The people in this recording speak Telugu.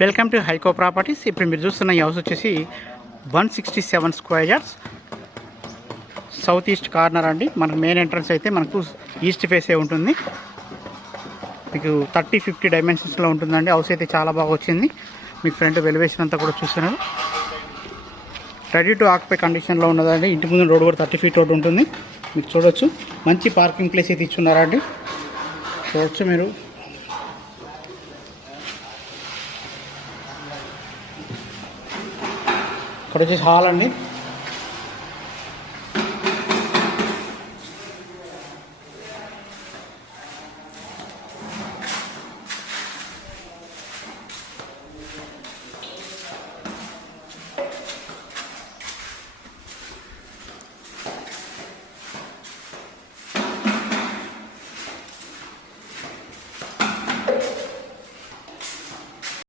Welcome to హైకో properties. ఇప్పుడు మీరు చూస్తున్న ఈ హౌస్ వచ్చేసి 167 square yards, south east corner అండి. మనకు మెయిన్ ఎంట్రన్స్ అయితే మనకు ఈస్ట్ ఫేసే ఉంటుంది. మీకు 30-50 డైమెన్షన్స్లో ఉంటుందండి. హౌస్ అయితే చాలా బాగా వచ్చింది. మీకు ఫ్రంట్ వెలివేషన్ అంతా కూడా చూస్తున్నారు. రెడీ టు ఆక్యుపై కండిషన్లో ఉన్నదండి. ఇంటి ముందు రోడ్ కూడా 30 ఫీట్ రోడ్ ఉంటుంది. మీకు చూడొచ్చు, మంచి పార్కింగ్ ప్లేస్ అయితే ఇచ్చున్నారండి. చూడొచ్చు మీరు. ఇక్కడ వచ్చేసి హాల్ అండి.